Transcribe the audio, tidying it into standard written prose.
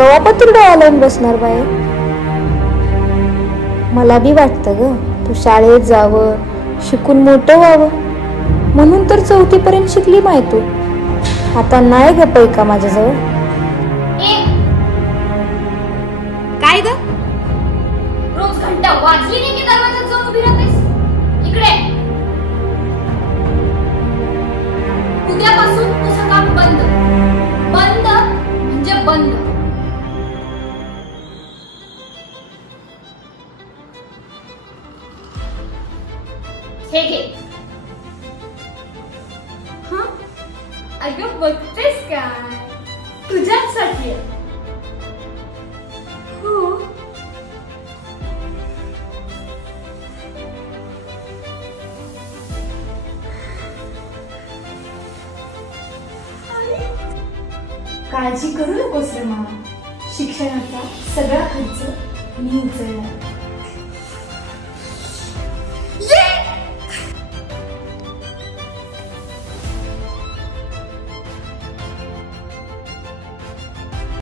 कवापत्र डोळा लावून बसणार बाई? मला बी वाटतं ग तू शाळेत जावं, शिकून मोठं व्हावं, म्हणून तर 4थी पर्यंत शिकली माय तू. आता नाही ग पैका माझ्याजवळ. काय ग? रोज घंटा वाजली नाही की दरवाजात जाऊन उभी राहतेस? इकडे उद्यापासून तुझं काम बंद. बंद म्हणजे बंद. हे घे. हा, अगं बघतेस काय? तुझ्यासाठी. हो. काळजी करू नकोस रे मा, शिक्षणाचा सगळा खर्च मी उचलणार.